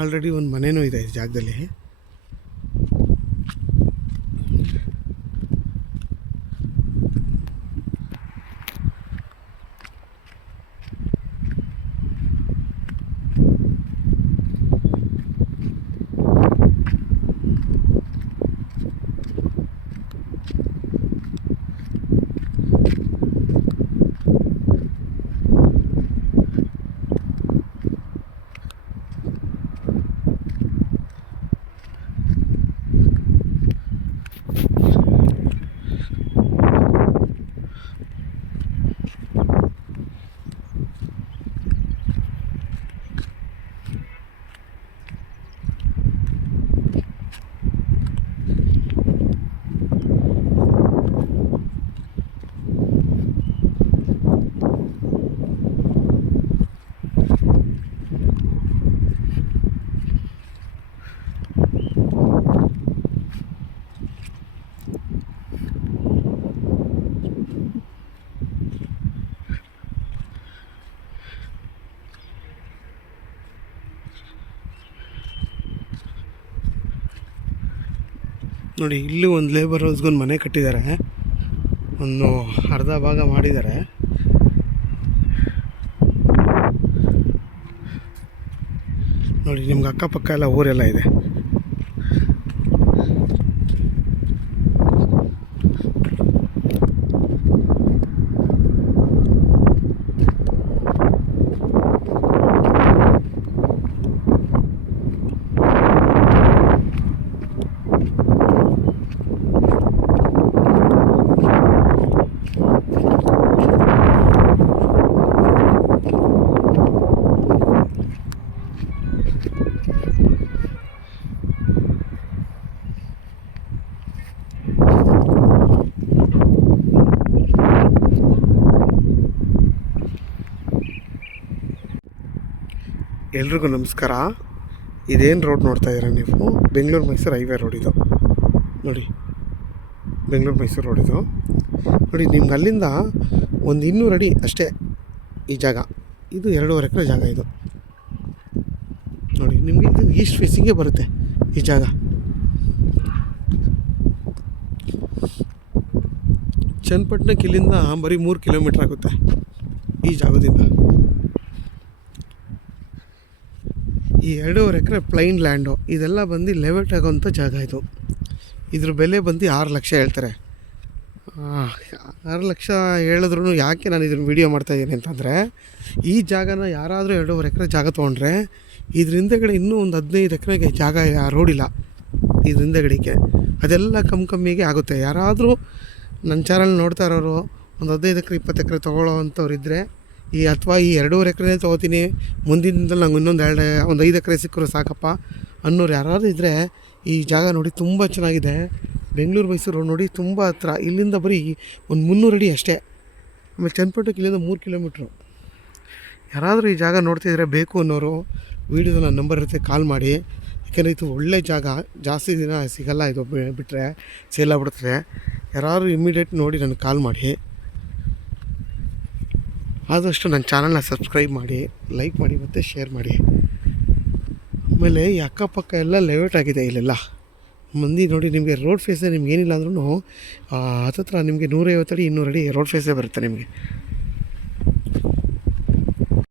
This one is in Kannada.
ಆಲ್ರೆಡಿ ಒಂದು ಮನೆಯೂ ಇದೆ ಈ ಜಾಗದಲ್ಲಿ. ನೋಡಿ ಇಲ್ಲೂ ಒಂದು ಲೇಬರ್ ಹೌಸ್ಗೊಂದು ಮನೆ ಕಟ್ಟಿದ್ದಾರೆ, ಒಂದು ಅರ್ಧ ಭಾಗ ಮಾಡಿದ್ದಾರೆ. ನೋಡಿ ನಿಮ್ಗೆ ಅಕ್ಕಪಕ್ಕ ಎಲ್ಲ ಊರೆಲ್ಲ ಇದೆ. ಎಲ್ರಿಗೂ ನಮಸ್ಕಾರ. ಇದೇನು ರೋಡ್ ನೋಡ್ತಾ ಇದ್ದೀರಾ ನೀವು? ಬೆಂಗಳೂರು ಮೈಸೂರು ಹೈವೇ ರೋಡ್ ಇದು. ನೋಡಿ ಬೆಂಗಳೂರು ಮೈಸೂರು ರೋಡ್ ಇದು. ನೋಡಿ ನಿಮ್ಗೆ ಅಲ್ಲಿಂದ ಒಂದು 200 ಅಡಿ ಅಷ್ಟೇ ಈ ಜಾಗ. ಇದು 2.5 ಎಕರೆ ಜಾಗ ಇದು. ನೋಡಿ ನಿಮಗೆ ಇದು ಈಸ್ಟ್ ಫೇಸಿಂಗೇ ಬರುತ್ತೆ ಈ ಜಾಗ. ಚನ್ನಪಟ್ಟಣಕ್ಕೆ ಇಲ್ಲಿಂದ ಬರೀ 3 ಕಿಲೋಮೀಟ್ರ್ ಆಗುತ್ತೆ ಈ ಜಾಗದಿಂದ. ಈ 2.5 ಎಕರೆ ಪ್ಲೈನ್ ಲ್ಯಾಂಡು ಇದೆಲ್ಲ ಬಂದು ಲೆವೆಟ್ ಆಗೋಂಥ ಜಾಗ ಇದು. ಇದ್ರ ಬೆಲೆ ಬಂದು 6 ಲಕ್ಷ ಹೇಳ್ತಾರೆ. 6 ಲಕ್ಷ ಹೇಳಿದ್ರು ಯಾಕೆ ನಾನು ಇದನ್ನು ವೀಡಿಯೋ ಮಾಡ್ತಾಯಿದ್ದೀನಿ ಅಂತಂದರೆ, ಈ ಜಾಗನ ಯಾರಾದರೂ 2.5 ಎಕರೆ ಜಾಗ ತೊಗೊಂಡ್ರೆ ಇದ್ರ ಹಿಂದೆಗಡೆ ಇನ್ನೂ ಒಂದು 15 ಎಕರೆಗೆ ಜಾಗ ರೋಡಿಲ್ಲ. ಇದ್ರ ಹಿಂದೆಗಡೆಗೆ ಅದೆಲ್ಲ ಕಮ್ಮಿಗೆ ಆಗುತ್ತೆ. ಯಾರಾದರೂ ನನ್ನ ಚಾನಲ್ ನೋಡ್ತಾ ಇರೋರು ಒಂದು 15 ಎಕರೆ 20 ಎಕರೆ ತೊಗೊಳ್ಳೋ ಅಂಥವ್ರು ಇದ್ದರೆ, ಅಥವಾ ಈ 2.5 ಎಕರೆ ತೊಗೋತೀನಿ, ಮುಂದಿನ ದಿನದಲ್ಲಿ ನಂಗೆ ಇನ್ನೊಂದು 5 ಎಕರೆ ಸಿಕ್ಕರು ಸಾಕಪ್ಪ ಅನ್ನೋರು ಯಾರಾದರೂ ಇದ್ದರೆ, ಈ ಜಾಗ ನೋಡಿ ತುಂಬ ಚೆನ್ನಾಗಿದೆ. ಬೆಂಗಳೂರು ಮೈಸೂರು ನೋಡಿ ತುಂಬ ಹತ್ರ. ಇಲ್ಲಿಂದ ಬರೀ ಒಂದು 300 ಅಡಿ ಅಷ್ಟೇ. ಆಮೇಲೆ ಚನ್ನಪಟ್ಟಣಕ್ಕೆ ಇಲ್ಲಿಂದ 3 ಕಿಲೋಮೀಟ್ರು. ಯಾರಾದರೂ ಈ ಜಾಗ ನೋಡ್ತಿದ್ರೆ ಬೇಕು ಅನ್ನೋರು ವೀಡಿಯೋದ ನನ್ನ ನಂಬರ್ ಇರುತ್ತೆ, ಕಾಲ್ ಮಾಡಿ. ಯಾಕೆಂದರೆ ಇದು ಒಳ್ಳೆ ಜಾಗ, ಜಾಸ್ತಿ ದಿನ ಸಿಗಲ್ಲ ಇದು, ಬಿಟ್ಟರೆ ಸೇಲ್ ಆಗ್ಬಿಡ್ತದೆ. ಯಾರಾದರೂ ಇಮ್ಮಿಡಿಯೇಟ್ ನೋಡಿ ನನಗೆ ಕಾಲ್ ಮಾಡಿ. ಆದಷ್ಟು ನನ್ನ ಚಾನಲ್ನ ಸಬ್ಸ್ಕ್ರೈಬ್ ಮಾಡಿ, ಲೈಕ್ ಮಾಡಿ ಮತ್ತು ಶೇರ್ ಮಾಡಿ. ಆಮೇಲೆ ಈ ಅಕ್ಕಪಕ್ಕ ಎಲ್ಲ ಲೆವೆಟ್ ಆಗಿದೆ ಇಲ್ಲೆಲ್ಲ ಮಂದಿ. ನೋಡಿ ನಿಮಗೆ ರೋಡ್ ಫೇಸೇ ನಿಮ್ಗೆ ಏನಿಲ್ಲ ಅಂದ್ರೂ ಹತ್ತತ್ರ ನಿಮಗೆ 150 ಅಡಿ 200 ಅಡಿ ರೋಡ್ ಫೇಸೇ ಬರುತ್ತೆ ನಿಮಗೆ.